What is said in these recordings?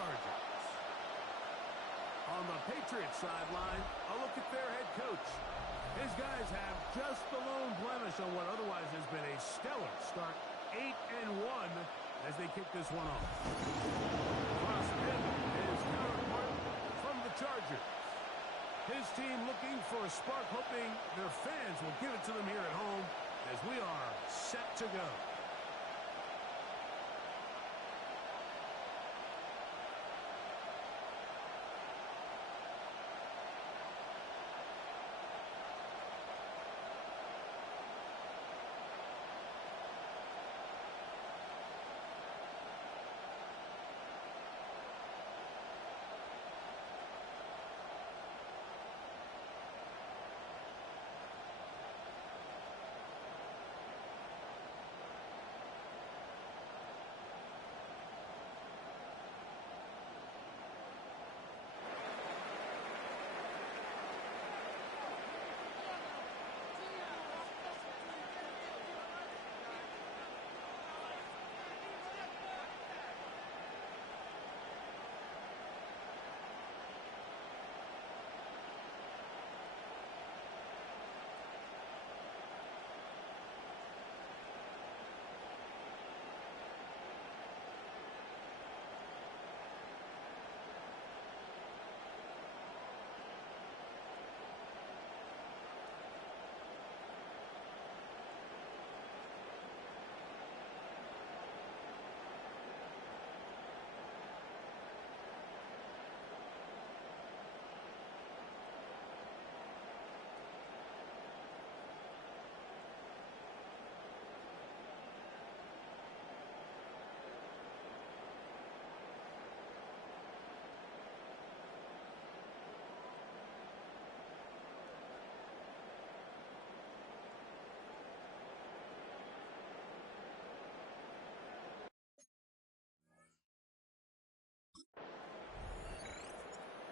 Chargers. On the Patriots sideline, a look at their head coach. His guys have just the lone blemish on what otherwise has been a stellar start, 8-1, as they kick this one off. Ross Pitt, his counterpart from the Chargers. His team looking for a spark, hoping their fans will give it to them here at home as we are set to go.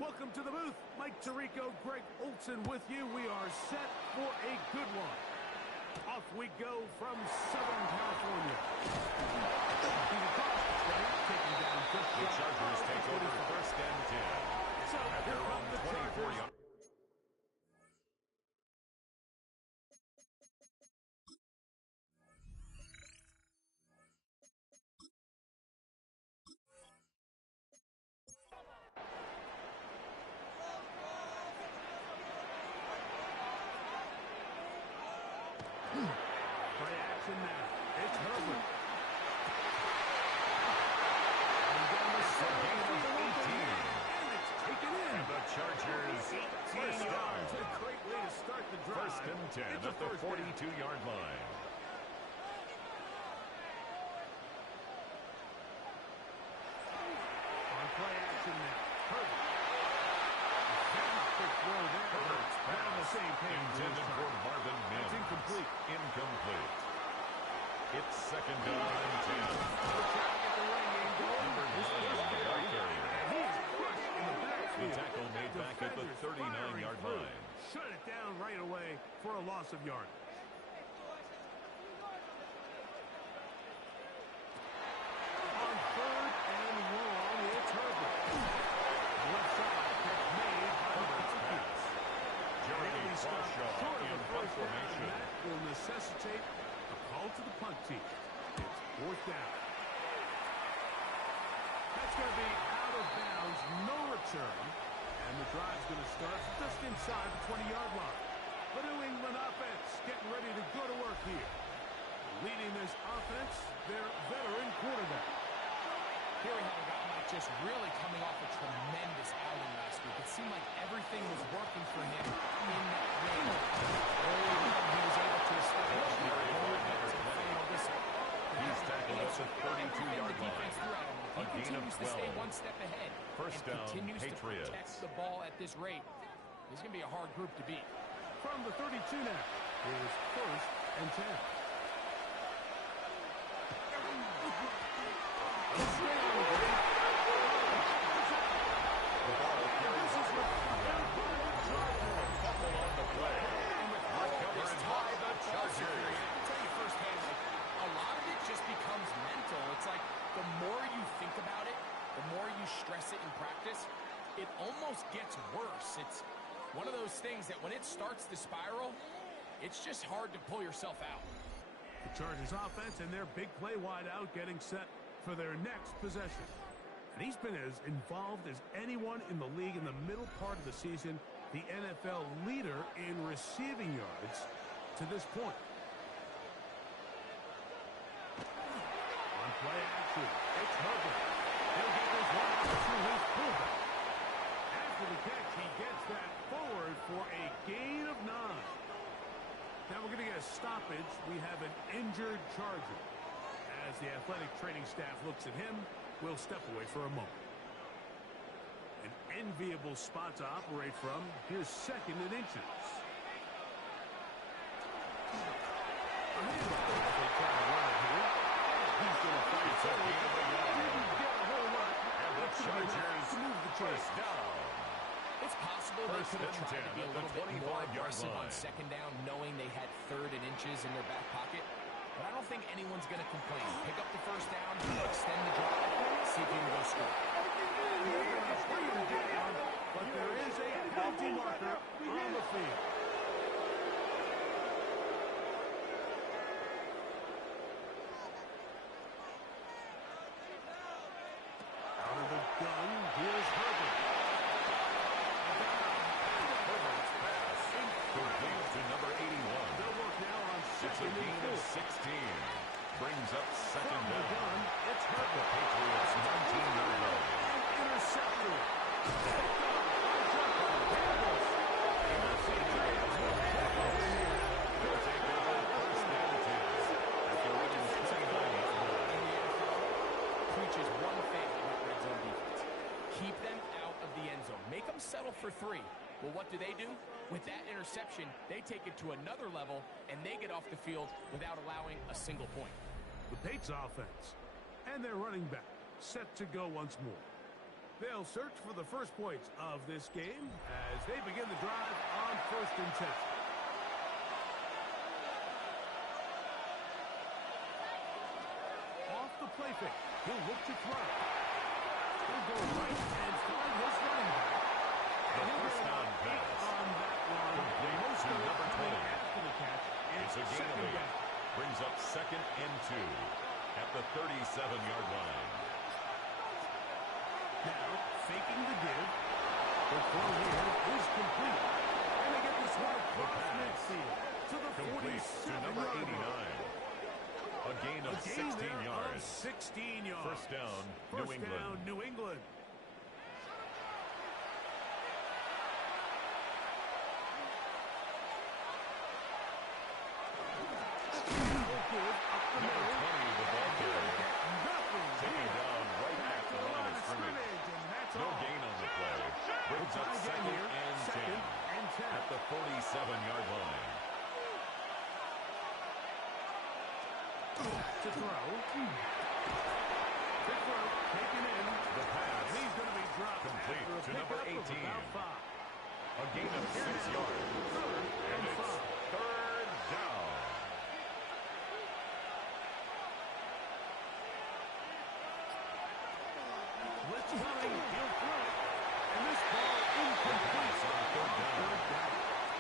Welcome to the booth. Mike Tirico, Greg Olson with you. We are set for a good one. Off we go from Southern California. The Chargers take over first and 10. So at their own 24-yard. Play action now. It's Herbert. And it's taken in. And the Chargers 18 yards. A great way to start the drive. First and 10 at the 42-yard line. On play action now. Herbert. Fantastic throw there. Herbert's They're on the same page. intended for Marvin Mims. It's incomplete. Incomplete. It's second down and 10. They're trying to get the running game going. Number 9, Dark Carrier. He is crushed in the The backfield. tackle made back at the Defenders 39-yard firing line. through. Shut it down right away for a loss of yardage. On third and long, it's Herbert. Left side catch made by Herbert's the pass. Jeremy Bailey stopped Crawshaw short of in the punt first down, and formation. that will necessitate a call to the punt team. It's fourth down. That's going to be out of bounds, no return, and the drive's going to start just inside the 20-yard line. The New England offense getting ready to go to work here. Leading this offense, their veteran quarterback. Here we have a guy, Mike, just really coming off a tremendous outing last week. It seemed like everything was working for him in that win. Early on, he was able to establish the final whistle. He's tackled at the 32-yard The defense line. throughout him. If he A gain of continues to stay 12. one step ahead First and down, continues Patriots. to protect the ball at this rate, he's going to be a hard group to beat. From the 32 now, is first and 10. Stress witness it in practice, it almost gets worse. It's one of those things that when it starts to spiral, it's just hard to pull yourself out. The Chargers offense and their big play wideout getting set for their next possession. And he's been as involved as anyone in the league in the middle part of the season, the NFL leader in receiving yards to this point. On play action, it's Herbert. He'll get this one out to his fullback. After the catch, he gets that forward for a gain of 9. Now we're going to get a stoppage. We have an injured Charger. As the athletic training staff looks at him, we'll step away for a moment. An enviable spot to operate from. Here's 2nd and inches. He's going to fight It's a gain of a yard. Didn't get a whole lot. And the Chargers to move the first chains. down. It's possible they First could have and tried 10 to be a at the little bit more 25-yard aggressive on line. 2nd down, knowing they had 3rd and inches in their back pocket. But I don't think anyone's going to complain. Pick up the 1st down, extend the drive, see if you can go score. But there is a penalty marker on the field. Out of the gun, here's Herbert. Herbert's pass complete to number 81. They'll work now on It's a 2nd and gain of 4. 16. Brings up 2nd From the down. gun, it's At the Herbert. Patriots' 19-yard line. Intercepted. He'll take over 1st and 10 at the Ravens' 29-yard line. Preaches one thing about red zone defense. Keep them out of the end zone. Make them settle for 3. Well, what do? With that interception, they take it to another level, and they get off the field without allowing a single point. The Pates offense and their running back set to go once more. They'll search for the first points of this game as they begin the drive on 1st and 10. Off the play fake, he'll look to throw. He'll go right and find his running back. The And he'll first get down about pass 8 on that one. complete Most to of it number coming 20. after the catch. It's a gain of 2nd 8. down. Brings up 2nd and 2 at the 37-yard line. Now, faking the give. The throw here is complete. And they get this one across pass. midfield to the Complete to number 47-yard 89. line. A gain of A gain 16 there of yards. 16 yards. First down, New First England. down, New England. Number 20, the ball carrier, taken down right at the line of scrimmage. No gain on the play. Brings up 2nd and 10 at the 47-yard line. To throw. To throw. Taken in. The pass And he's going to be dropped complete after a to number pickup of 18. about 5. A gain of 6 yards. Third And and it's 5. 3rd down. Blitz coming. He'll throw it. And this ball incomplete. Pass on 3rd down.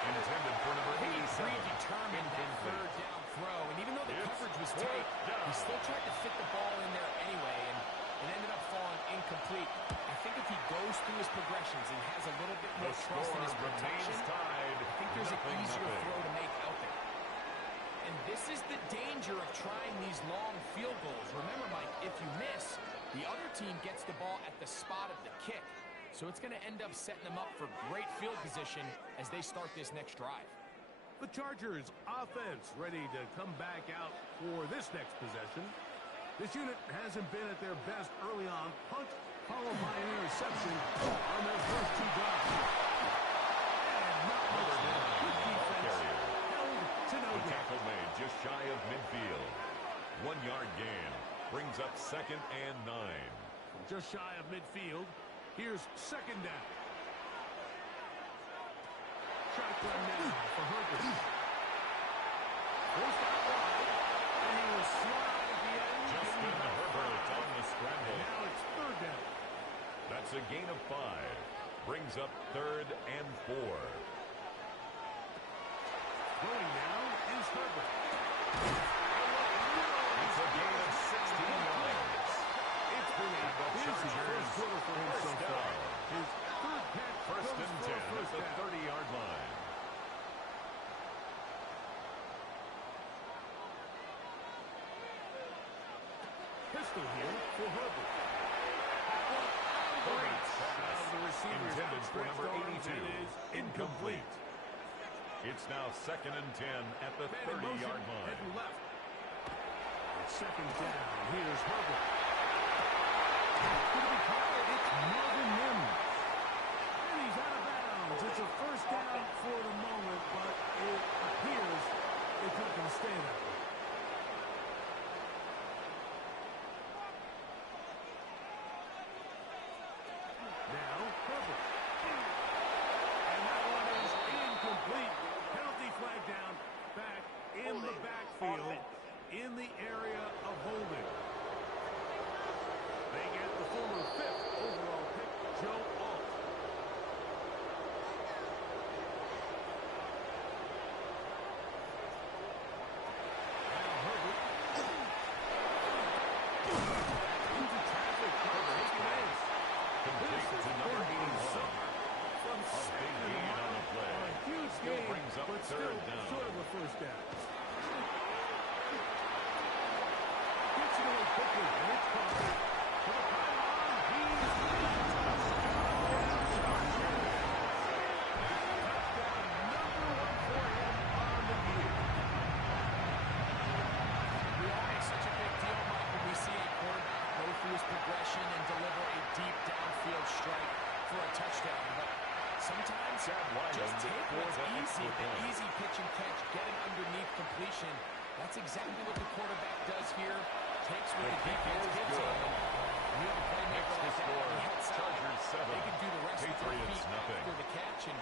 Intended for number 87. Predetermined that Incomplete. 3rd down throw, and even though the It's coverage was 4th tight, down. he still tried to fit the ball in there anyway, and it ended up falling incomplete. I think if he goes through his progressions and has a little bit The more trust in his score protection, remains tied. I think there's an easier 0-0. throw to make out there. And this is the danger of trying these long field goals. Remember, Mike, if you miss, the other team gets the ball at the spot of the kick. So it's going to end up setting them up for great field position as they start this next drive. The Chargers offense ready to come back out for this next possession. This unit hasn't been at their best early on. Punt followed by an interception on their first 2 drives. And not much there. Good defense. Held to no The gain. tackle made just shy of midfield. 1-yard gain. Brings up 2nd and 9. Just shy of midfield. Here's 2nd down. Shotgun now for Herbert. Forced out wide. And he will slide at the end. Justin getting about Herbert 5. on the scramble. And now it's 3rd down. That's a gain of 5. Brings up 3rd and 4. Going now is Herbert. It's a gain of 16 yards. It's been a busy first quarter for him so far. His third catch First and 10 at the down. 30-yard line. Pistol here for Herbert. Great pass. The receiver Intended for number 82. is incomplete. It's now 2nd and 10 at the 30-yard line. Heading left. Second down. Here's Herbert. It's Marvin Mims. And he's out of bounds. It's a first down for the moment, but it appears it's not going to stay that way. Now, Herbert. And that one is incomplete. Penalty flag down. Back in the backfield. In the area of holding. They get the former 5th overall pick, Joe Alt. Now Herbert. Into traffic. Complete to number 81. From A big gain on the play. A huge Still gain, brings up but 3rd still down. sort of a first down. Gets it away quickly, and it's caught. To the pylon, he's touchdown number 1 for him on the year. We all make such a big deal, Mike, when we see a quarterback go through his progression and deliver a deep downfield strike for a touchdown. But sometimes just take what's easy, the easy pitch and catch, get it underneath completion. That's exactly what the quarterback does here. Takes what the defense gives him. You have a playmaker like that on the outside. Chargers 7. They can do the rest Patriots with their feet nothing. after the catch, and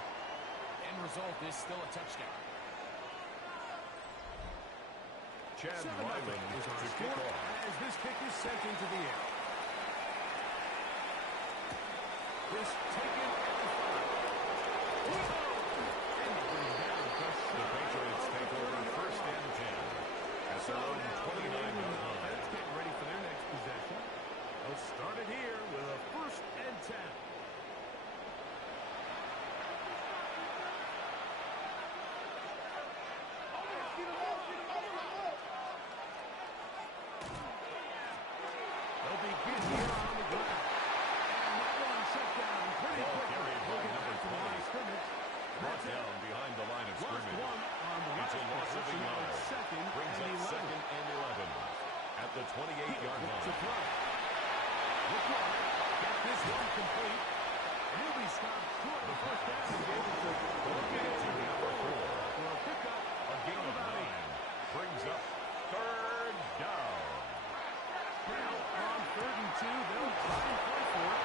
end result is still a touchdown. Chad 7-0 Ryland is our to kick score off. as this kick is sent into the air. This taken at the 5. And bring down The Patriots take over 1st and 10 at their own 29-yard line. That's getting ready for their next possession. They'll start it here with a 1st and 10. They'll begin here on the ground. And that one shut down pretty Ball quickly. carried by Looking number back to the line of 20. scrimmage. Brought down behind the line of Lost scrimmage. one on the It's a last loss of a possession. Now yard. it's 2nd Brings and up 11. 2nd and 11 at the 28-yard To line. throw. Look right. Got this one complete. And he'll be stopped short of the first down. He's able to look at it and Number 4. for a pickup. A gain of 9 brings up 3rd down. Now on 3rd and 2, they'll try and play for it.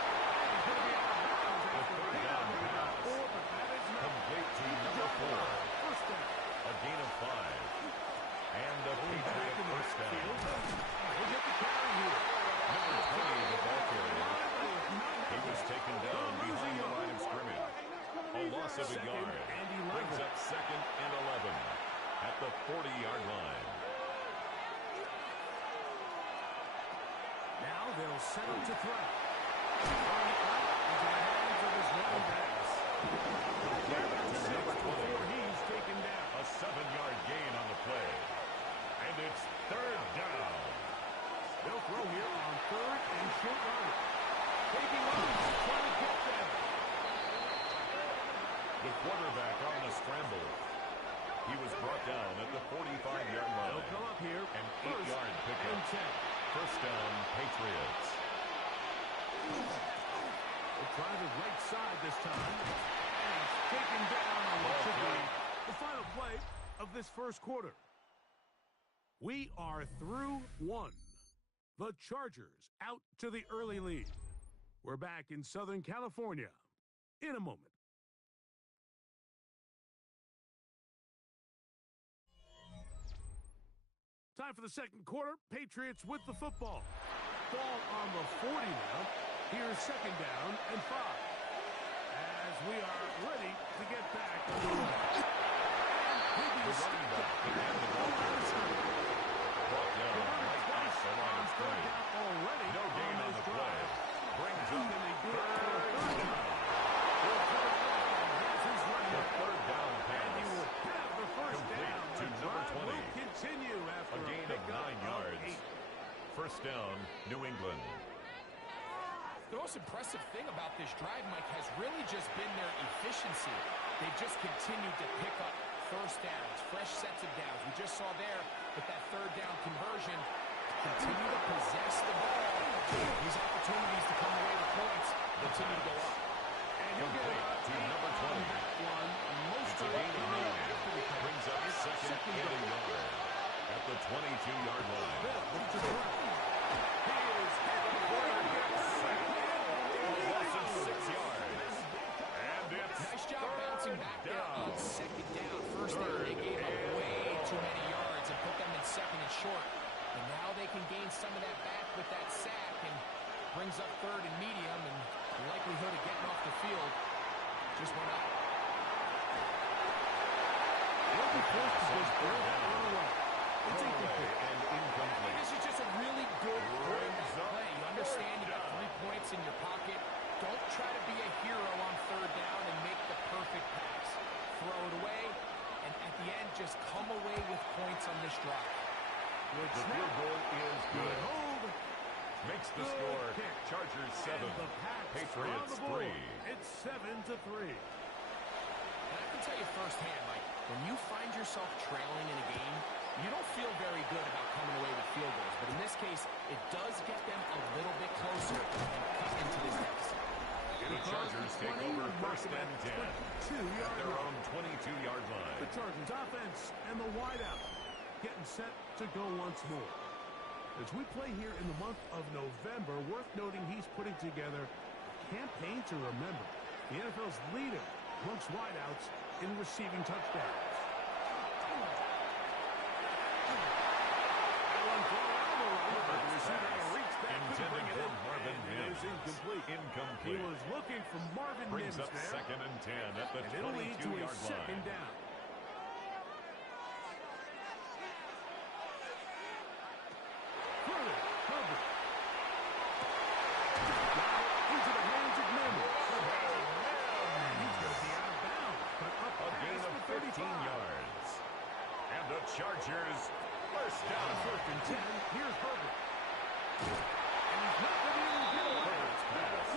He's going to be out of bounds The after a 3rd pickup down of about pass. 4, but that is not Complete to number 4. first down. A gain of 5. And a Back Patriot in the first down. field. He'll get the carry here. Number 20, the ball carrier. He was taken down They're losing behind the yard. line of scrimmage. A loss of a 2nd yard. and 11. Brings up 2nd and 11 at the 40-yard line. Now they'll set up to throw. Throwing it out into the hands of his running backs. Number 20. Before he's taken down. A 7-yard gain on the play. And it's 3rd down. They'll throw here on 3rd and short yardage. Taking off, trying to get them. The quarterback on the scramble. He was brought down at the 45-yard line. They'll come up here. An 1st 8-yard pickup. and 10. First down, Patriots. They'll try the right side this time. And he's taken down on what should be the final play of this first quarter. We are through 1. The Chargers out to the early lead. We're back in Southern California in a moment. Time for the second quarter. Patriots with the football. Ball on the 40 now. Here's second down and 5. As we are ready to get back on the line. The running back began the ball carrier. Brought down right at the line of scrimmage. No gain on the play. Brings up third down. The third down pass. Complete to number 20. A gain of 9 yards. First down, New England. The most impressive thing about this drive, Mike, has really just been their efficiency. They've just continued to pick up first downs, fresh sets of downs. We just saw there with that third down conversion, continue to possess the ball. These opportunities to come away with points continue to go up. And complete to number 20. It's a gain of 9. Brings up second and a yard at the 22-yard line. Loss of 6 yards. And it's nice job bouncing back there on second down. First down, they gave up way too many yards and put them in second and short. And now they can gain some of that back with that sack and brings up third and medium, and the likelihood of getting off the field just went up. It's incomplete. And incomplete. This is just a really good play. You understand you got 3 points in your pocket. Don't try to be a hero on third down and make the perfect pass. Throw it away, and at the end, just come away with points on this drive. The field goal is good. Makes the score Chargers 7, Patriots 3. It's 7-3. And I can tell you firsthand, Mike, when you find yourself trailing in a game, you don't feel very good about coming away with field goals. But in this case, it does get them a little bit closer and cut into this deficit. The Chargers take over first and 10 at their own 22-yard line. The Chargers offense and the wideout getting set to go once more. As we play here in the month of November, worth noting he's putting together a campaign to remember. The NFL's leader amongst wideouts in receiving touchdowns. Intended for Marvin Mims. Incomplete. He was looking for Marvin Brings Mims up there. second and 10 at the 22-yard second line. down. Into the hands of Mims. He's going to be out of bounds, but up A gain of 15 yards. And the Chargers first down. First and 10. Here's Herbert. And he's not going to be able to get away. Herbert's pass.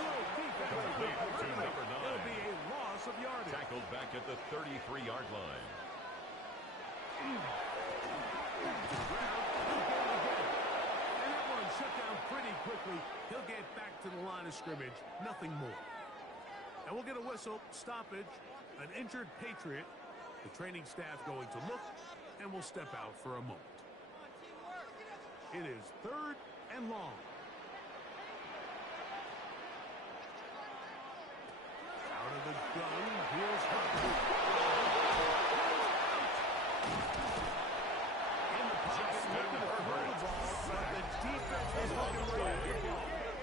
Complete to number 9. It'll be a loss of yardage. Tackled back at the 33-yard line. And that one shut down pretty quickly. He'll get back to the line of scrimmage. Nothing more. And we'll get a whistle. Stoppage. An injured Patriot. The training staff going to look, and we'll step out for a moment. It is third and long. Out of the gun, here's Herbert. In the pocket, looking to throw the ball, but the defense is looking ready.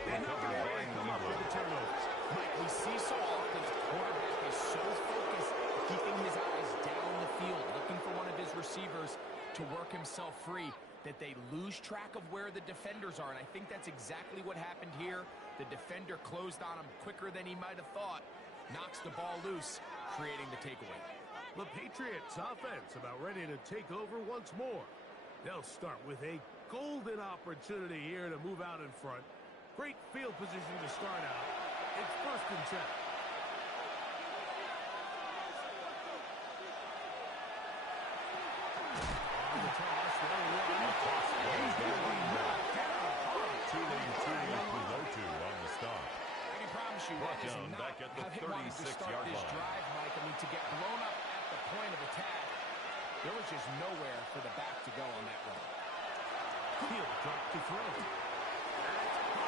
And Covered by with the turnovers. Mike, we see so often the quarterback is so focused, keeping his eyes down the field, looking for one of his receivers to work himself free, that they lose track of where the defenders are. And I think that's exactly what happened here. The defender closed on him quicker than he might have thought. Knocks the ball loose, creating the takeaway. The Patriots offense about ready to take over once more. They'll start with a golden opportunity here to move out in front. Great field position to start out. It's first and 10. On the toss, he's going to be knocked down. Tuipulotu on the stop. I can promise you Brought that is down not back at the how they wanted to start 36-yard this line. drive, Mike. I mean, to get blown up at the point of attack, there was just nowhere for the back to go on that run. He'll drop to throw.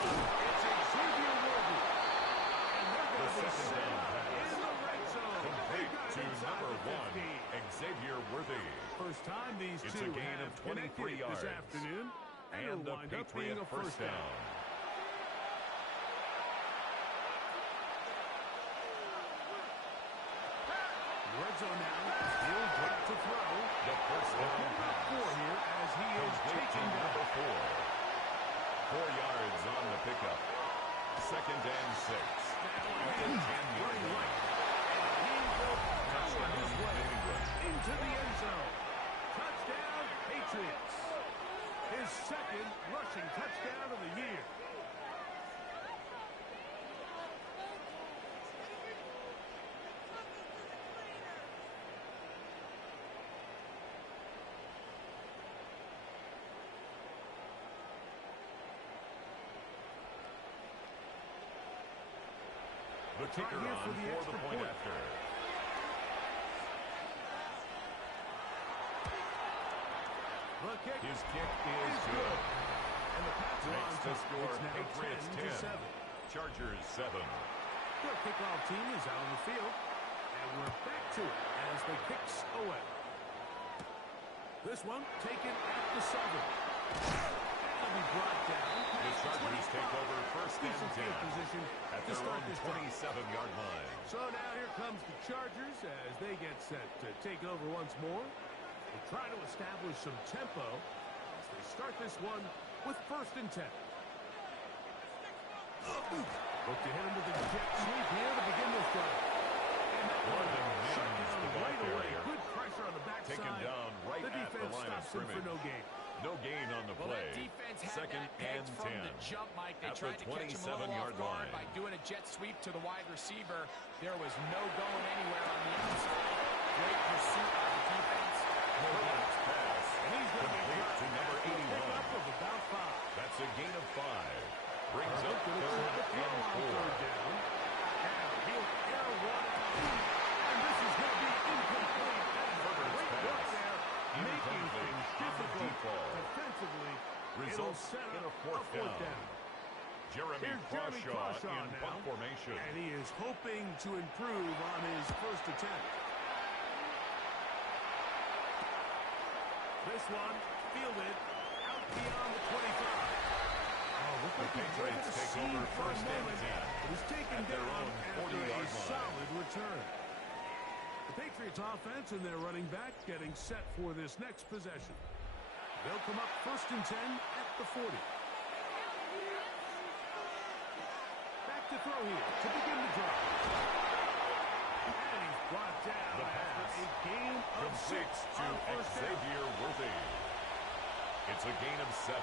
It's Xavier Worthy. And they're going to be second set down up pass. in the red zone. Complete They got to inside number the 1, 15. Xavier Worthy. First time these It's two a gain have of 23 connected yards. this afternoon. And it'll the wind up being Patriot a first down. red zone now. Still drop to throw. The first down pass. 4 here as he is taken down. Number 4. 4 yards on the pickup. Second and 6. At the 10-yard line. And he will power his way into the end zone. Touchdown, Patriots. His second rushing touchdown of the year. The kicker on for the point after. His kick is good. And the Pats makes the score Patriots 10. Chargers 7. The kickoff team is out on the field. And we're back to it as the kicks away. This one taken at the 7. That'll be brought down. The Chargers take over first and 10 position at their own 27-yard line. So now here comes the Chargers as they get set to take over once more. They try to establish some tempo as they start this one with first and 10. Look to hit him with a jet sweep here to begin this drive. And that one shut down right away. Good pressure on the backside. Taken down right the at the line of for scrimmage. no gain. No gain on the play. Well, that defense had second that pegged and from 10. the jump, Mike. They at tried the to catch him a little off 27-yard guard line. by doing a jet sweep to the wide receiver. There was no going anywhere on the outside. Great pursuit by the defense. No Hurts pass. And he's going to complete to number 81. Of about 5. That's a gain of 5. Brings up Third and 4. down. And he'll air one out. And this is going to be incomplete. Herbert's pass. Making things difficult default. defensively. Results set in up a fourth down. Jeremy Here's Jeremy Crawshaw in now, punt formation. and he is hoping to improve on his first attempt. This one fielded out beyond the 25. The Patriots take over first and 10 It is taken at their down own after 40-yard a line. solid return. The Patriots offense and their running back getting set for this next possession. They'll come up first and 10 at the 40. Back to throw here to begin the drive. And he's brought down The pass a gain of 6 to on first down. Xavier Worthy. It's a gain of 7.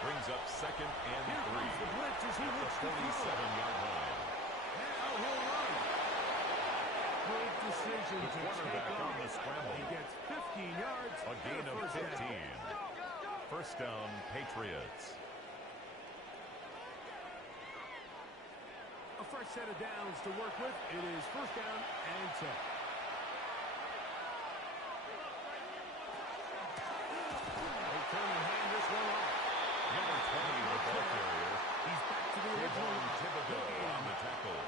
Brings up second and 3 The blitz as he at the looks to throw. 47-yard line. Now he'll run. Good decision The to quarterback take on off. the scramble. He gets 15 yards. A gain of first 15. down. First down, Patriots. A fresh set of downs to work with. It is first down and 10. They turn and hand this one off. Number 20, the ball carrier. He's back to the original. Kayvon Thibodeau on the tackle.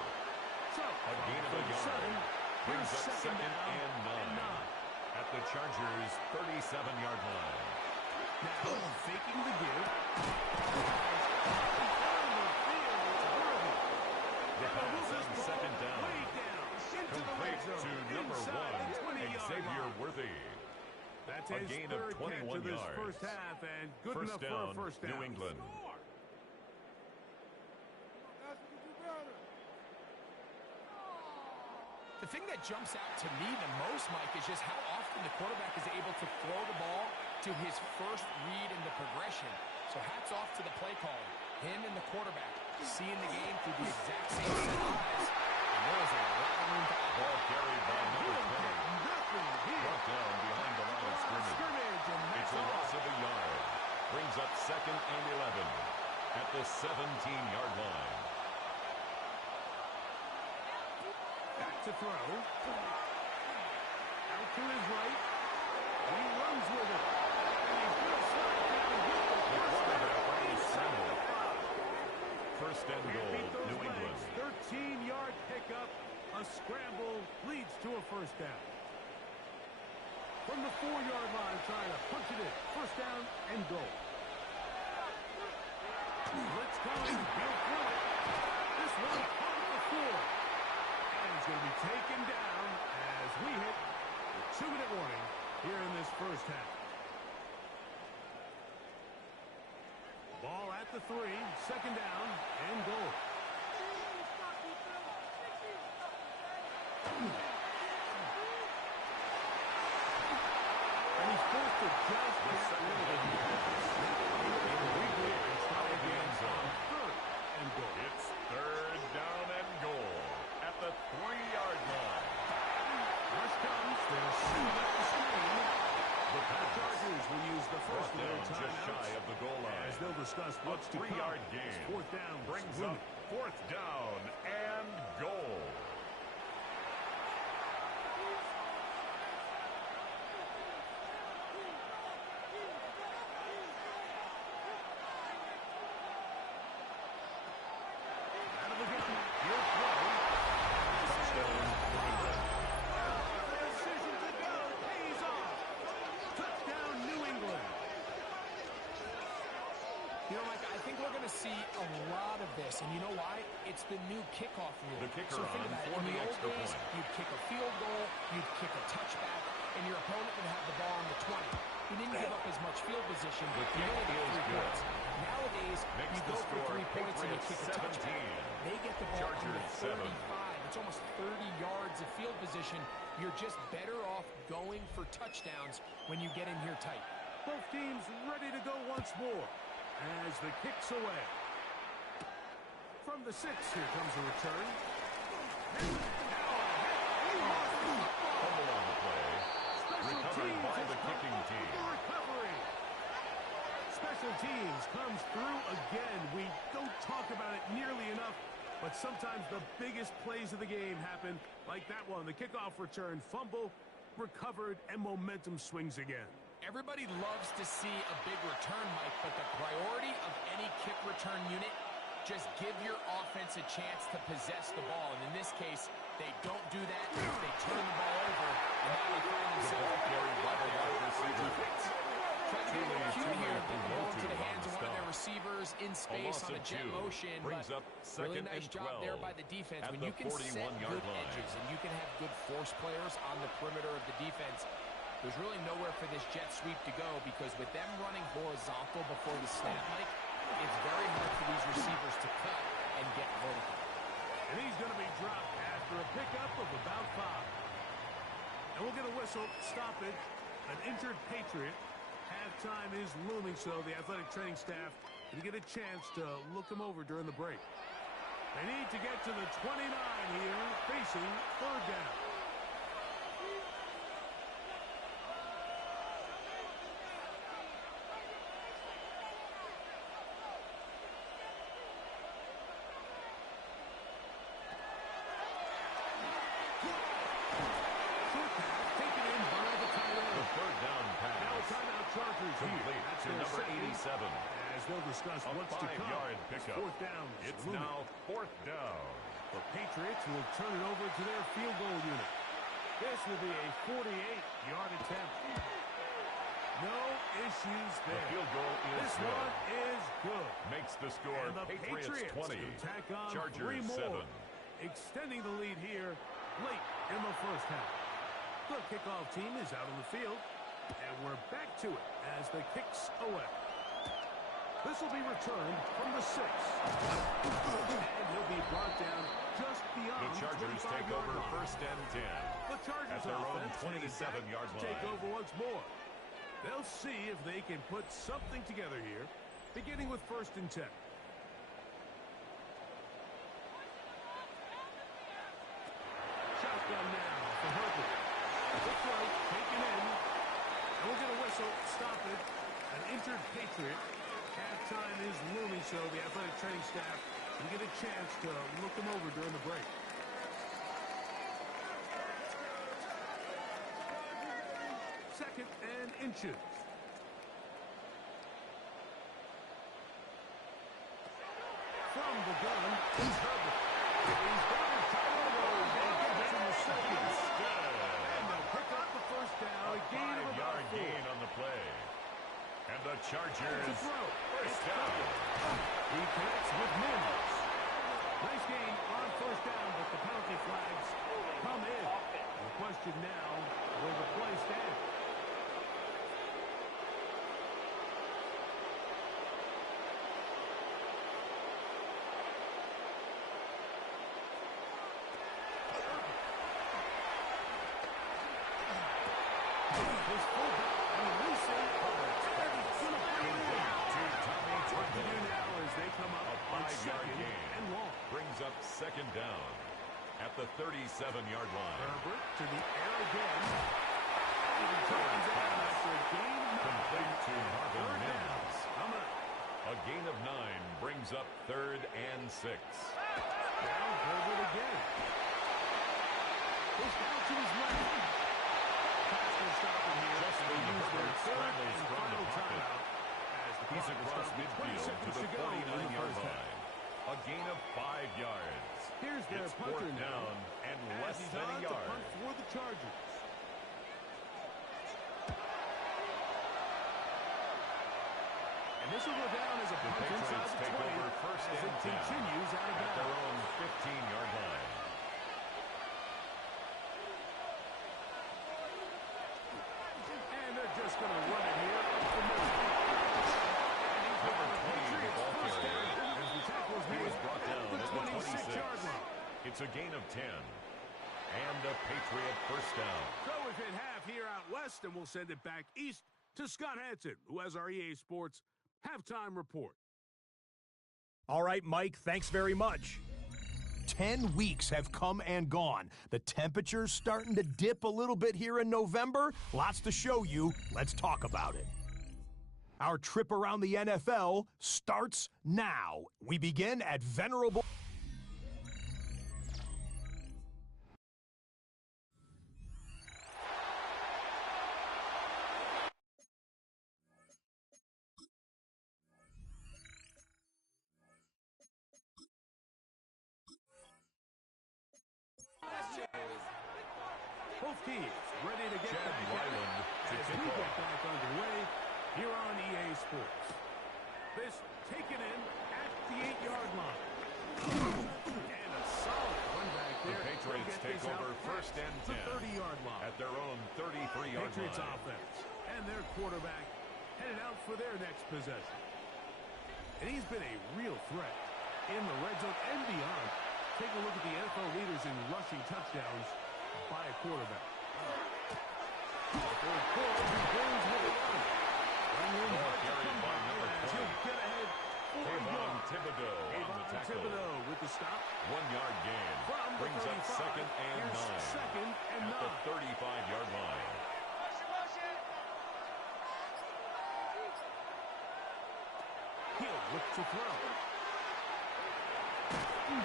So, A gain of a yard. Brings up second and 9 at the Chargers' 37-yard line. Now, faking the give. The pass on second down. Complete to number 1, Xavier Worthy. That's A his gain of third 21 catch of this yards. first half, and good First enough down, for a first down. New England. The thing that jumps out to me the most, Mike, is just how often the quarterback is able to throw the ball to his first read in the progression. So hats off to the play caller. Him and the quarterback seeing the game through the exact same set of eyes. And there is a lot of room to Ball carried by number 20. Nothing here. Brought down behind the line of scrimmage. And It's a loss of a yard. Brings up second and 11 at the 17-yard line. back to throw. Out to his right. He runs with it. And he's going to slide down with the First and goal, New England. 13-yard pickup. A scramble leads to a first down. From the 4-yard line, trying to punch it in. First down and goal. Blitz coming. He'll throw it. This one caught at the 4. And he's going to be taken down as we hit 2-minute warning here in this first half. Ball at the 3, second down, and goal. And he's forced to just get rid of it. It's third down and goal at the 3-yard line. Rush comes. They'll shoot up the screen. The Chargers will use the first of their timeouts just shy of the goal line. as they'll discuss what's to come. 3-yard gain. Fourth down Brings up fourth down and goal. See a lot of this, and you know why? It's the new kickoff rule. The kicker so think on about it. for In the the old extra days, point. you'd kick a field goal, you'd kick a touchback, and your opponent would have the ball on the 20. You didn't give up as much field position, The you kick only got is 3 good. points. Nowadays, Makes you the go for score 3 points and you kick a 17. touchback. They get the ball on Chargers the 7. 35. It's almost 30 yards of field position. You're just better off going for touchdowns when you get in here tight. Both teams ready to go once more as the kick's away. From the 6, here comes a return. Fumble on the play. Special Recovered teams by has the come kicking up team. with the recovery. Special teams comes through again. We don't talk about it nearly enough, but sometimes the biggest plays of the game happen like that one. The kickoff return, fumble, recovered, and momentum swings again. Everybody loves to see a big return, Mike, but the priority of any kick return unit, just give your offense a chance to possess the ball. And in this case, they don't do that. They turn the ball over, and now they find themselves carried by the wide receiver. trying to get a cue here, get the ball into the on hands the of one of their stop. receivers in space on a jet motion. Brings But up second really nice and job 12 there by the defense. at When the you can set 41-yard good line. edges and you can have good force players on the perimeter of the defense, there's really nowhere for this jet sweep to go, because with them running horizontal before the snap, Mike, it's very hard for these receivers to cut and get vertical. And he's going to be dropped after a pickup of about 5. And we'll get a whistle, stoppage, an injured Patriot. Halftime is looming, so the athletic training staff can get a chance to look him over during the break. They need to get to the 29 here, facing third down. Chargers complete to number 87. As they'll discuss what's to come. 5-yard pickup. Fourth down. It's now fourth down. The Patriots will turn it over to their field goal unit. This will be a 48-yard attempt. No issues there. The field goal is this good. one is good. Makes the score And the Patriots 20. tack on Chargers 3 more. 7. Extending the lead here late in the first half. The kickoff team is out on the field. And we're back to it as the kick's away. This will be returned from the 6. And he'll be brought down just beyond The Chargers take over first and 10. The Chargers at their own offense 27-yard line. take over once more. They'll see if they can put something together here, beginning with first and 10. Shotgun now for Herbert. Looks right, taken in. And we'll get a whistle, stop it. An injured Patriot. Halftime is looming, so the athletic training staff can get a chance to look him over during the break. Second and inches. From the gun, he's Herbert. He's got his tight end and gets him the second. And they'll pick up the first down. A gain of about 4. Gain on the play. And the Chargers first down. He connects with Mims. Nice gain on first down, but the penalty flags come in. The question now, will the play his fullback and releasing. And he's going to bring it in. What to do now as they come up on 5-yard gain. and long. Brings up second down at the 37-yard line. Herbert to the air again. He turns out after a gain of 9. Complete to Marvin Mims. A gain of 9 brings up 3rd and 6. Now Herbert again. Goes down to his left. Pass will stop him here. Justin Herbert scrambles from the final pocket. timeout. He's across midfield to the 49-yard line. A gain of 5 yards. Here's their It's punter fourth now, down and less he's than on a to yard. punt for the Chargers. And this will go down as a The punt inside Patriots the take 20 over first as and it 10 continues out of at their bounds. own 15-yard line. And they're just going to run it here up the middle. Number 20, the ball carrier. As the tackle is He made was brought down at at the the 26-yard 26. line. It's a gain of 10. And a Patriot first down. So we've hit half here out west, and we'll send it back east to Scott Hanson, who has our EA Sports halftime report. All right, Mike, thanks very much. 10 weeks have come and gone. The temperature's starting to dip a little bit here in November. Lots to show you. Let's talk about it. Our trip around the NFL starts now. We begin at Venerable... Both teams ready to get Chad back Ryland to as kick we get off. back underway here on EA Sports. This taken in at the 8-yard line. And a solid run back The there. Patriots Get take this out over past first and the 10 30-yard line. at their own 33-yard Patriots line. offense and their quarterback headed out for their next possession. And he's been a real threat in the red zone and beyond. Take a look at the NFL leaders in rushing touchdowns by a quarterback. Third quarter, he goes with a run. Ball carried by number 20. He'll get ahead for a Kayvon yard. Thibodeau on the Kayvon tackle. Thibodeau with the stop. 1-yard gain. From the Brings up 35. second and Here's 9 second and at the 9. 35-yard line. He'll look to throw. And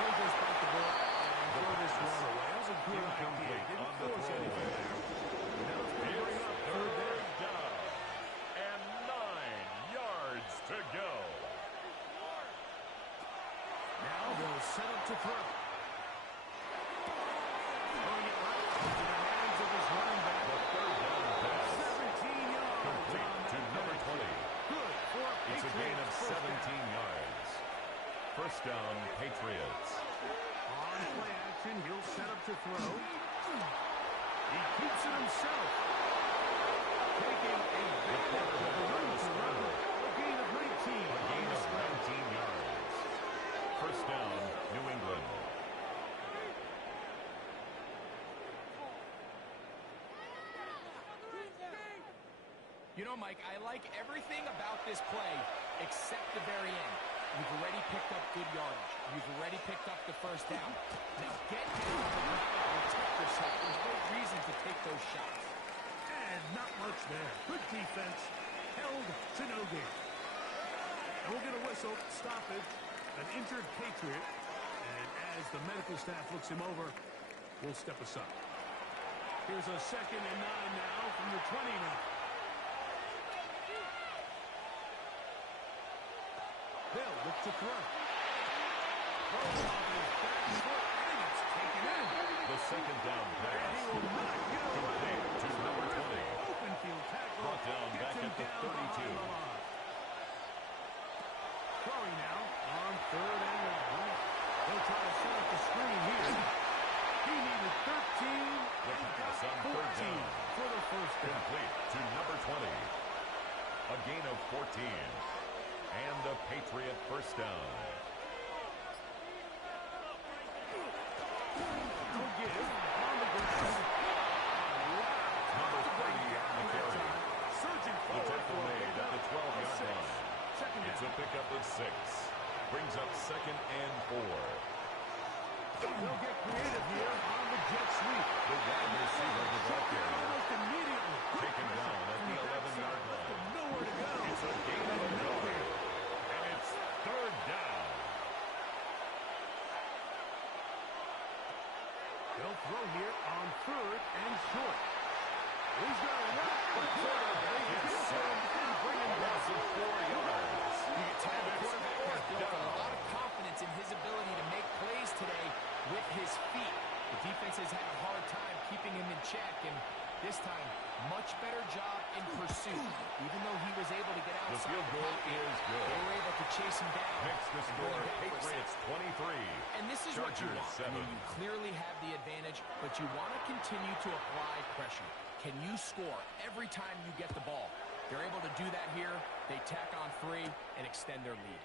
he'll just bite the ball and throw this one away. That was a good idea. Incomplete Didn't on the force anything throwaway. there. Now it's going to bring It's up third third down. down and 9 yards to go. Now they'll set up to throw. Throwing it right into the hands of his running back. The third down pass 17 yards complete on to that number pass. 20. Good for a It's a gain of Patriots first 17 down. yards. First down, Patriots. On play action, he'll set up to throw. He keeps it himself. Taking a big hit to the room to run. A gain of 19. A gain of 19 yards. First down, New England. You know, Mike, I like everything about this play except the very end. You've already picked up good yardage. You've already picked up the first down. Now get down on the ground and protect yourself. There's no reason to take those shots. And not much there. Good defense. Held to no gain. And we'll get a whistle. Stoppage. An injured Patriot. And as the medical staff looks him over, we'll step aside. Here's a 2nd and 9 now from the 29. They'll look to throw. Throws off his back foot, and it's taken in. The second down And pass. he will not get away. Complete to number 20. Open field tackle. Brought down Gets back him at the down 32. behind the line. Throwing now on 3rd and 1. They'll try to set up the screen here. He needed 13 The and pass got on third 14 down. for the first down. Complete to number 20. A gain of 14. And a Patriot first down. No give on the ground. Number 30, pickup of 6. Brings up 2nd and 4. They'll get creative here on the jet sweep. The wide receiver, the ball carrier, Almost immediately. taken down at the 11-yard line. Nowhere to go. It's a gain of a yard. And it's 3rd down. They'll throw here on 3rd and short. He's going to run. It's set. Loss of 4 yards. You can tell the quarterback has built a lot of confidence in his ability to make plays today with his feet. The defense has had a hard time keeping him in check, and this time, much better job in pursuit. Even though he was able to get The outside field goal is good. they were able to chase him down. Makes the score Patriots 23. And this is what you Chargers want. 7. I mean, you clearly have the advantage, but you want to continue to apply pressure. Can you score every time you get the ball? They're able to do that here. They tack on 3 and extend their lead.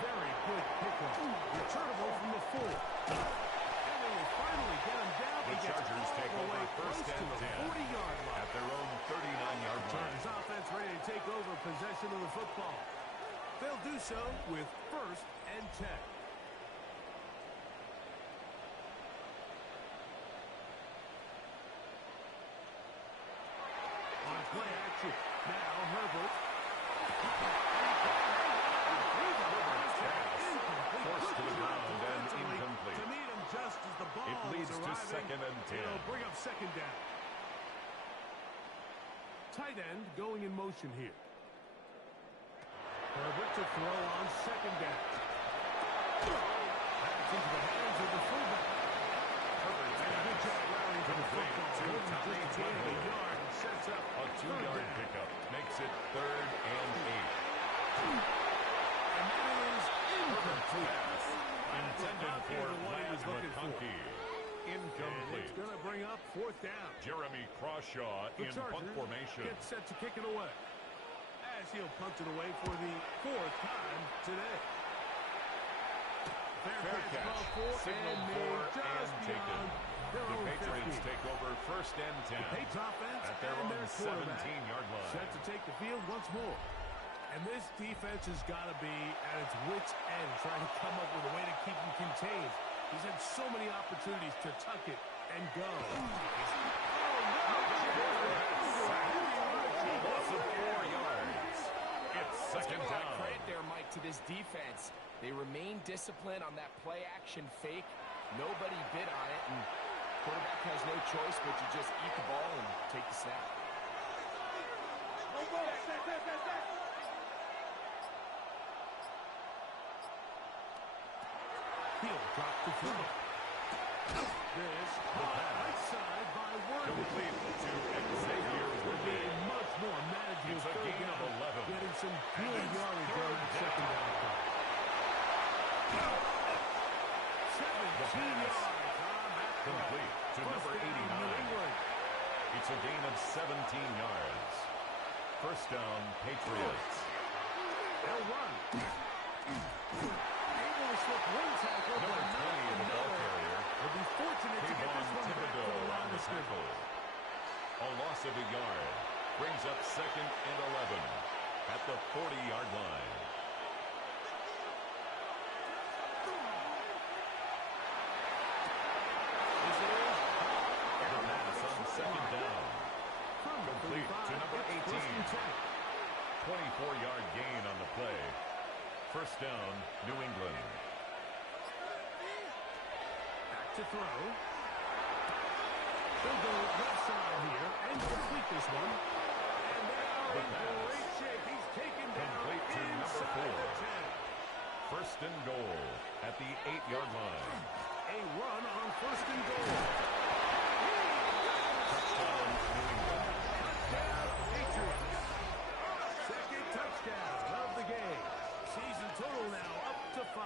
Very good pickup. Returnable from the 4. And they will finally get him down. The Chargers take over 1st and 10 40-yard line. at their own 39-yard line. Chargers offense ready to take over possession of the football. They'll do so with 1st and 10. On play action. Now Herbert. Forced to the ground and incomplete. To meet him just as the ball It leads is to arriving. 2nd and 10. It'll bring up 2nd down. Tight end going in motion here. Herbert to throw on 2nd down. That's into the hands of the fullback. Herbert's And a good job rallying for the football. to Just Tommy a gain of a yard and sets up A 3rd 2-yard down. pickup makes it 3rd and 8. And that is incomplete. Pass intended for Laz McConkey. And Incomplete. it's going to bring up 4th down. Jeremy Crawshaw The in punt Chargers formation. get set to kick it away. As he'll punt it away for the 4th time today. Fair catch. Signal for and taken. The Patriots take over 1st and 10 Patriots offense at their and own their quarterback 17-yard line. set to take the field once more. And this defense has got to be at its wits' end, trying to come up with a way to keep him contained. He's had so many opportunities to tuck it and go. Loss of 4 yards. It's Let's give 2nd a lot of down. credit there, Mike, to this defense. They remain disciplined on that play-action fake. Nobody bid on it, and quarterback has no choice but to just eat the ball and take the snap. He'll drop the throw. This right side by Worthy. Complete to Xavier Would be Worthy. a much more manageable It's a 3rd gain of down. 11. Getting some good And it's yardage on 3rd that 2nd down. down. 17 yards on that play. Complete to number 1st down, New 89. England. It's a gain of 17 yards. 1st down, Patriots. They'll run. Able to slip one tackle, Number but 20 not in the ball another. carrier. Will be fortunate to get Kayvon this one back to the Thibodeau line on of the tackle. scrimmage. A loss of a yard. Brings up 2nd and 11 at the 40-yard line. The pass on 2nd down. Complete to number 18. 24-yard gain on the play. 1st down, New England. Back to throw. They'll go left side here and complete this one. And they are The in pass. great shape. He's taken down Complete to number inside 4. the 10. 1st and goal at the 8-yard line. A run on 1st and goal. Touchdown, New England. Patriots. 2nd touchdown of the game. Season total now up to 5.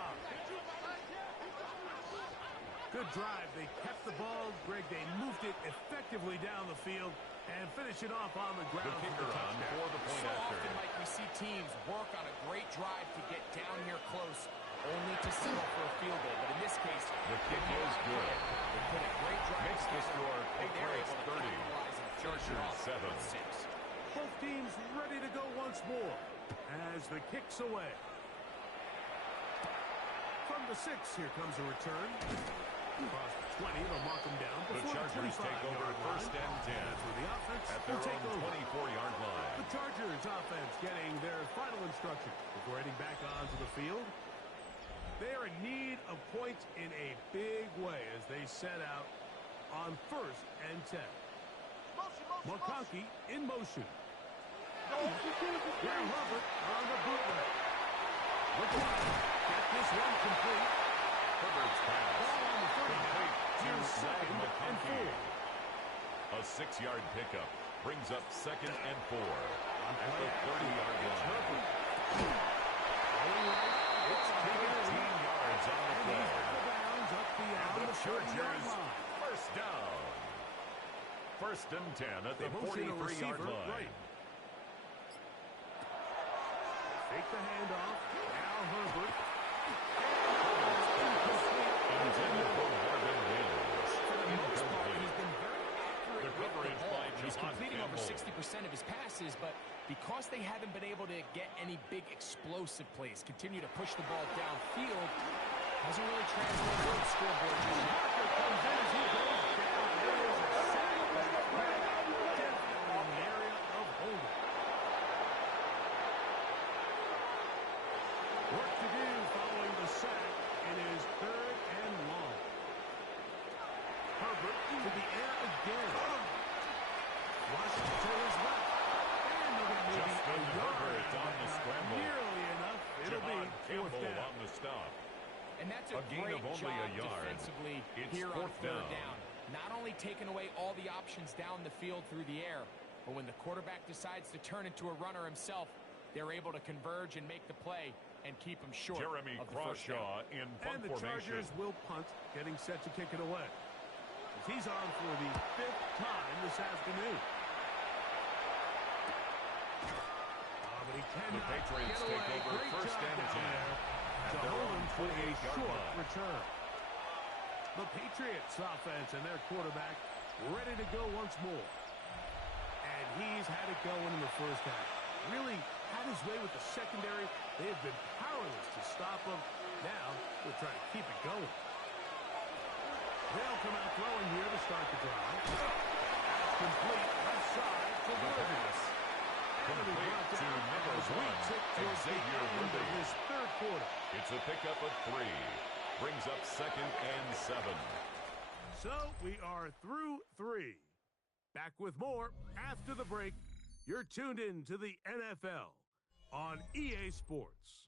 Good drive. They kept the ball. Greg, they moved it effectively down the field and finish it off on the ground. The kicker on for the point So after. often, Mike, we see teams work on a great drive to get down here close, only to settle for a field goal. But in this case, The kick is good. they put a great drive Makes the together, score and they're Patriots able to 30. capitalize and finish it off Chargers 7. with 6. Both teams ready to go once more as the kick's away. and 6. Here comes a return. Across the 20, they'll mark them down. The Chargers take over first and 10 that's where the offense at their will take own over. 24-yard line. The Chargers offense getting their final instruction before heading back onto the field. They are in need of points in a big way as they set out on first and 10. McConkey in motion. Graham Hubbard on the bootleg. Get this one complete. Herbert's pass. Ball on the 30. Here's second and 4. A 6-yard pickup brings up second and 4 at the 30-yard line. It's 15 yards on the play. And the Chargers first down. First and 10 at the 43-yard line. Right. Fake the handoff. Now Herbert. Intended for Marvin Williams. For the most part, he's been very accurate The with coverage the ball. by He's John completing over Campbell. 60% of his passes, but because they haven't been able to get any big explosive plays, continue to push the ball downfield, hasn't really translated to the scoreboard. Marker comes in as he goes down. There is a sack by Craig. Definitely in the area of holding. Work to do following the sack. It is third and long. Herbert to the air again. Washington to his left. And they're going to move Justin a yard. Herbert on the scramble. Nearly enough. It'll be John fourth Campbell down. on the stop. And that's A a gain great of only job a yard. defensively It's here on fourth third down. down. Not only taking away all the options down the field through the air, but when the quarterback decides to turn into a runner himself, they're able to converge and make the play and keep him short Jeremy of the first down. Crawshaw in punt And the formation. Chargers will punt, getting set to kick it away. As he's on for the 5th time this afternoon. But he cannot The Patriots get take away. over Great first job and down 10 there at to their hold own him for a 28-yard short line. return. The Patriots offense and their quarterback ready to go once more. And he's had it going in the first half. Really had his way with the secondary. They have been powerless to stop him. Now they'll try to keep it going. They'll come out throwing here to start the drive. That's complete left side to Williams. Complete to number 1, Xavier Worthy. His third quarter. It's a pickup of 3. Brings up second and 7. So we are through 3. Back with more after the break. You're tuned in to the NFL on EA Sports.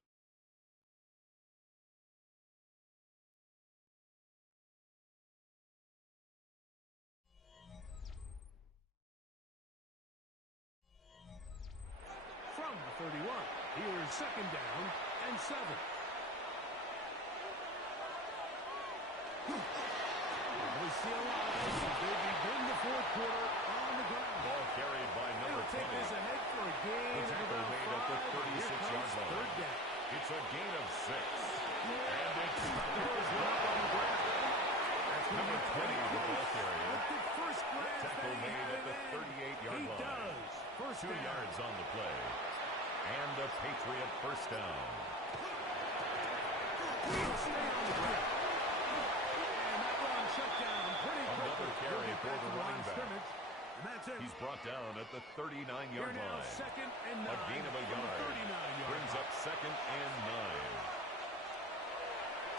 From the 31, here's second down and 7. We see a lot of this as they begin the fourth quarter on the ground. Ball carried by number They'll take 20. this ahead for a gain The of tackle about made at the 5. Here 36-yard comes line. third down. It's a gain of 6. And it's Throws one up on the ground. That's gonna number be 20, the ball carrier. At the first glance, Tackle they made had at it the in. 38-yard He line. does. First 2 down. yards on the play. And a Patriot first down. He'll stay on the ground. And that run shut down pretty quickly. Another carry He'll get for back the to line running back. scrimmage, and that's it. He's brought down at the 39-yard Here now, line. second and 9. A gain of a from the yard. 39-yard Brings line. up second and 9.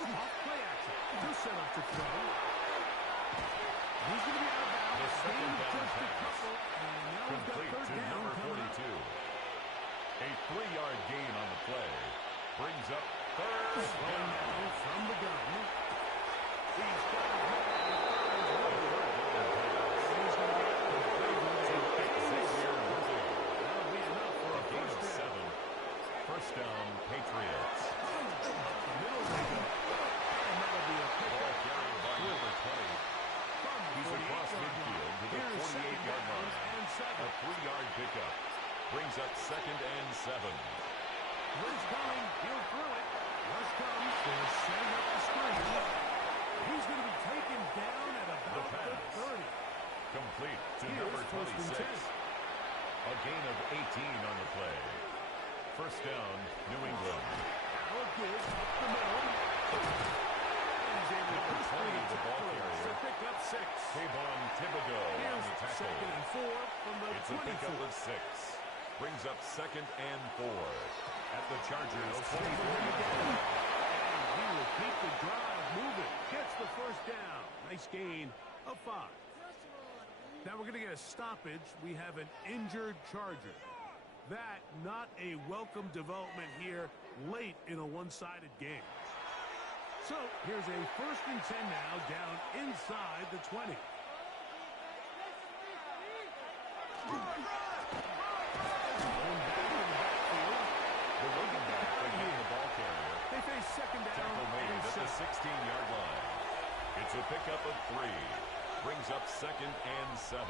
Off play action. He'll set up to throw. He's going to be out of bounds. The second Gain down just a pass. couple. And now we've got Complete third to down number coming up. 42. A 3-yard gain on the play. Brings up third Throwing down. now from the gun. He's got his man. He's going to be out of Xavier Worthy. That'll be enough for A a gain of first down. 7. First down, Patriots. The middle they go. And that'll be a Ball pickup. carried by number 20. From the He's across 48-yard midfield line. to the Here's second 48-yard down line. and 7. A 3-yard pickup. Brings up second and 7. Blitz coming. He'll throw it. Rush comes. They're setting up the screen. He's going to be taken down at about the pass. 30. Complete to Here's number first and 26. 10. A gain of 18 on the play. First down, New England. Now it gives up the middle. He's able to the ball carrier. to pick up 6. Kayvon Thibodeau on the tackle. Second and 4 from the It's a 24. pickup of 6. Brings up second and 4 at the Chargers' 24. He will keep the drive moving. Gets the first down. Nice gain of 5. Now we're going to get a stoppage. We have an injured Charger. That not a welcome development here late in a one-sided game. So here's a 1st and 10 now down inside the 20. The running back again, the ball carrier. They face second down. Tackle made at the 16-yard line. It's a pickup of 3. Brings up second and 7.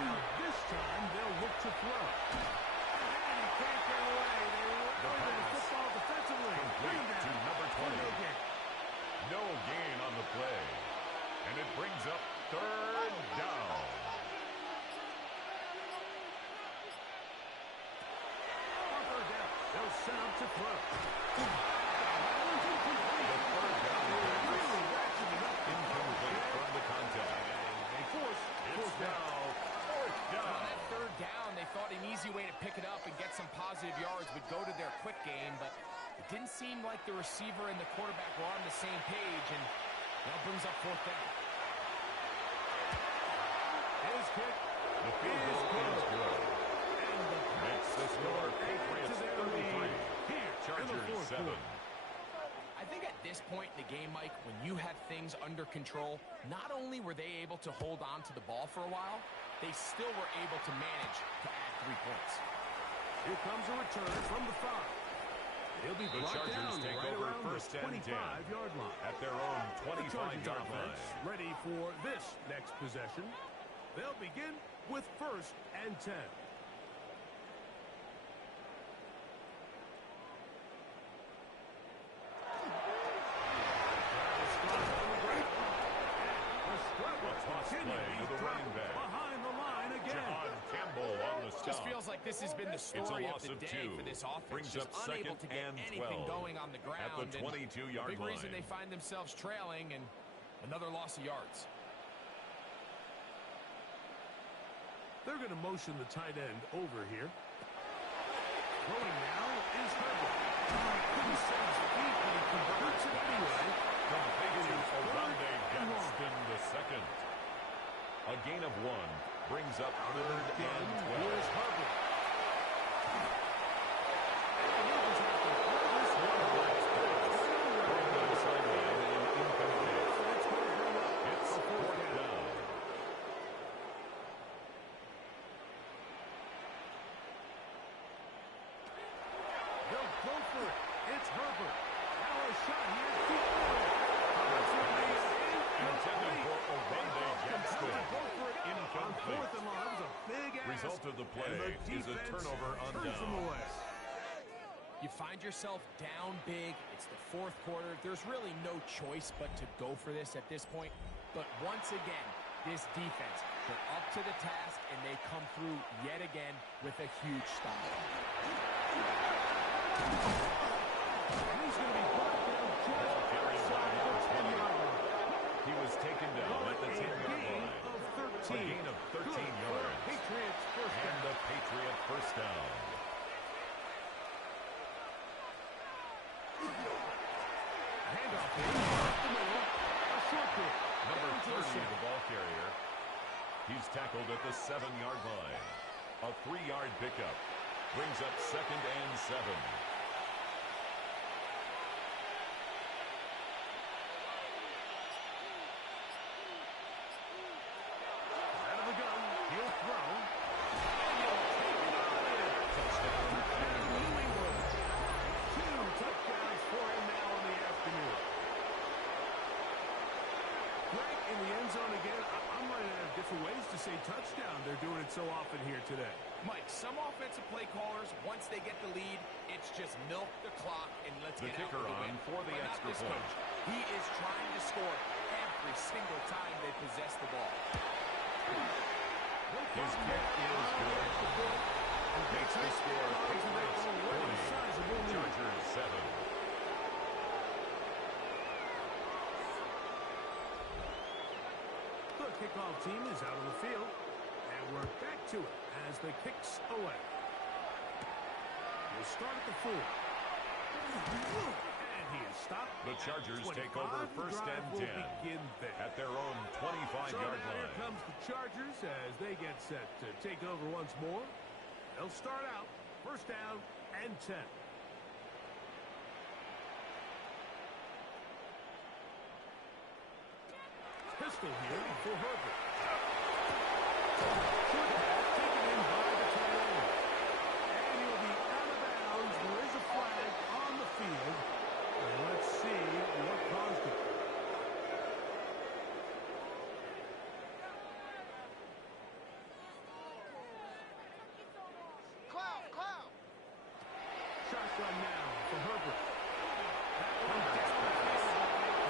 Now this time they'll look to throw. And he can't get away. They were over the football defensively. Complete to number 20. No gain on the play. And it brings up 3rd down. They'll set up to throw. The 3rd down incomplete from the contact. It's now 4th down. On that 3rd down, they thought an easy way to pick it up and get some positive yards would go to their quick game, but it didn't seem like the receiver and the quarterback were on the same page, and that brings up 4th down. His kick. The field goal is good. Makes the score Patriots 33. Chargers 7. I think at this point in the game, Mike, when you have things under control, not only were they able to hold on to the ball for a while, they still were able to manage to add 3 points. Here comes a return from the 5. He'll be The brought Chargers down take right over around 1st the and 10 25-yard line. at their own The Chargers 25-yard offense line. ready for this next possession. They'll begin with 1st and 10. Just feels like this has been the story of the day for this offense. Brings just up unable to get anything 12 going on the ground. at the 22-yard big line. reason they find themselves trailing and another loss of yards. They're going to motion the tight end over here. Throwing now is Herbert. Couldn't set his feet, but he converts it anyway. Complete to Oronde Gadsden II. A gain of 1 brings up 3rd and 12. Here's Herbert. It's 4th down. They'll go for it. It's Herbert. Now a shot here. Intended for Oronde Gadsden. Incomplete. Result of the play is a turnover on down. You find yourself down big. It's the 4th quarter. There's really no choice but to go for this at this point. But once again, this defense, they're up to the task, and they come through yet again with a huge stop. He's going to be brought down just Carries by number 20. He was taken down at the 10-yard line. A gain of 13 yards. Patriots first down. And the Patriot first down. Handoff here. Up the middle. A short kick. Number Down to 30, the 7. the ball carrier. He's tackled at the 7-yard line. A 3-yard pickup. Brings up 2nd and 7. Out of the gun. He'll throw. Touchdown. New England. 2 touchdowns for him now in the afternoon. Greg in the end zone again. I'm running out of different ways to say touchdown. They're doing it so often here today. Mike, some offensive play callers, once they get the lead, it's just milk the clock and let's The get out kicker with the on win. for the But not extra this point. coach. He is trying to score every single time they possess the ball. His kick is good. Makes the score Patriots 40, Chargers 7. The kickoff team is out of the field, and we're back to it as the kicks away. We'll start at the 4. And he is stopped. The Chargers take over first and 10 at their own 25-yard line. Here comes the Chargers as they get set to take over once more. They'll start out first down and 10. Pistol here for Herbert. Short pass taken in by the tight end. And he'll be out of bounds. There is a flag on the field. And let's see what caused it. Shotgun now for Herbert.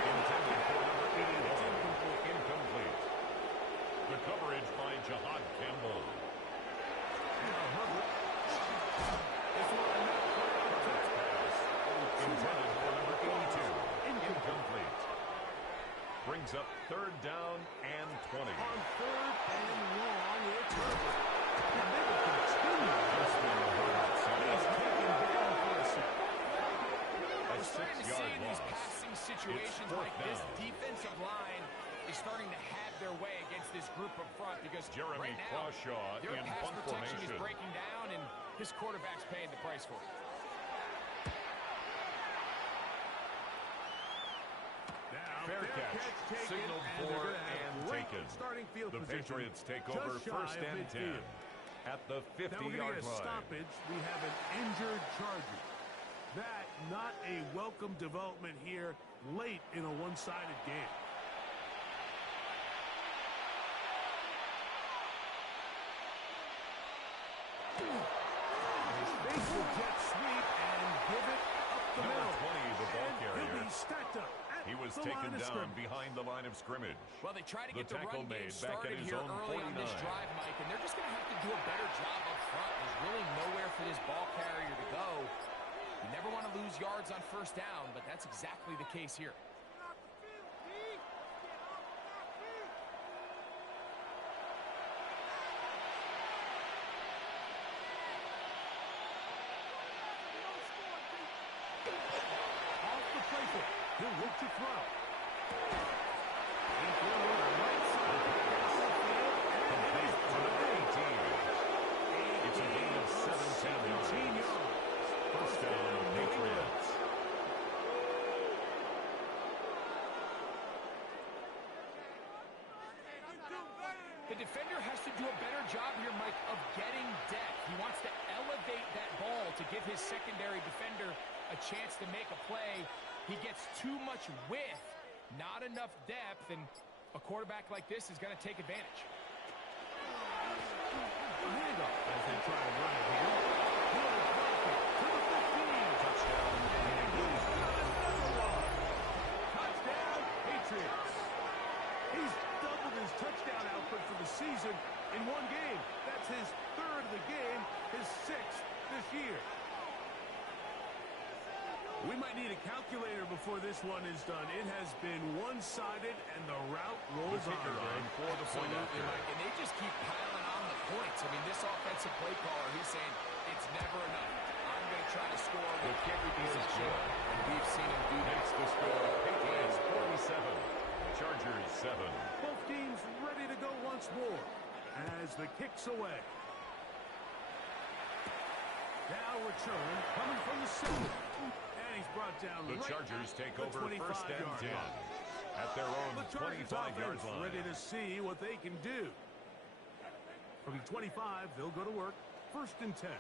Intended for number 81. Incomplete. The coverage by Jahad Campbell. Now Herbert. This one not Pass. Intended for number 82. Incomplete. Brings up third down and 20. on third and long. It's Herbert. And they will continue. Just in the Herbert side. He's taken down for a sack. A We're starting to see 6-yard in these loss. passing situations fourth like this down. defensive line is starting to have their way against this group up front because Jeremy right now Crawshaw their in pass punt protection is formation. breaking down and his quarterback's paying the price for it. Now, Fair catch. taken, Signaled and for they're gonna have and great taken. Starting field The position Patriots take just over shy first of and 10 midfield. at the Now we're going to 50-yard get a line. stoppage. We have an injured Charger. That not a welcome development here late in a one-sided game. They will jet sweep and give it up the Number middle. 20, the ball And he'll carrier. be stacked up at He was the taken line of down scrimmage. behind the line of scrimmage. Well, they try to The get the tackle run game made back at started his here own early on this 49. drive, Mike, and they're just going to have to do a better job up front. There's really nowhere for this ball carrier to go. You never want to lose yards on first down, but that's exactly the case here. Off the playbook. He'll look to throw. He's going to the right side. Down the field. And it is To number 18. It's a gain of 17 yards. First down, Patriots. The defender has to do a better job here, Mike, of getting depth. He wants to elevate that ball to give his secondary defender a chance to make a play. He gets too much width, not enough depth, and a quarterback like this is going to take advantage. Handoff as they try to run it here. He'll drop it to the 15. Touchdown. And he's got another one. Touchdown, Patriots. He's doubled his touchdown output for the season in one game. That's his third of the game, his sixth this year. We might need a calculator before this one is done. It has been one-sided, and the route rolls The kicker on. line for the point Absolutely, after. Mike, and they just keep piling on the points. I mean, this offensive play caller, he's saying, it's never enough. I'm going to try to score with every possession, and we've seen him do that. Makes the score Patriots 47, Chargers 7. Both teams ready to go once more as the kick's away. Now return coming from the center. And he's brought down The right Chargers at take the over first and 10 25-yard line. at their own The Chargers 25-yard offense line. ready to see what they can do. From the 25, they'll go to work. First and 10.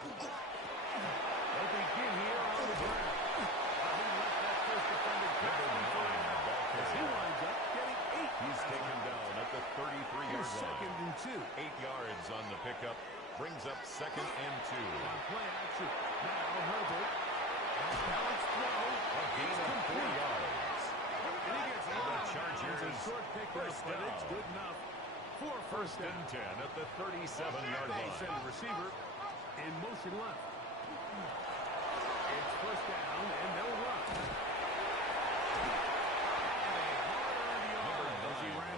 They'll begin here on the ground. He left that first defender as he winds up getting 8. He's taken down at the 33-yard line. Second and 2. 8 yards on the pickup. Brings up second and 2. On play action. Now Herbert. Balanced throw. A gain of 4 yards. And he gets The out. Chargers It's a short pickup, first but it's down. good enough for First and 10 at the 37-yard line. They send the receiver in motion left. It's first down, and they'll run.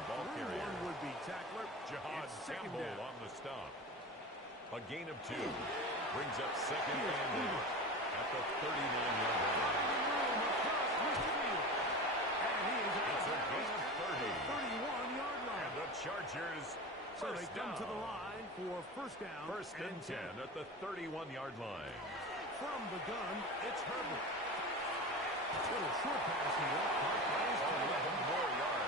Ball carrier. One would-be tackler. Jihad Campbell on the stop. A gain of 2. Brings up second and 8 at the 39-yard line. It's a gain of 30. 31-yard line. And the Chargers so they come to the line for first down. First and 10 at the 31-yard line. From the gun, it's Herbert. Little short pass here. 11 more yards.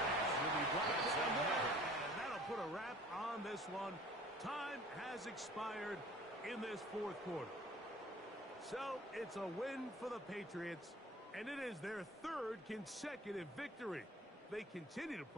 That's another. And that'll put a wrap on this one. Time has expired in this fourth quarter. So it's a win for the Patriots, and it is their third consecutive victory. They continue to play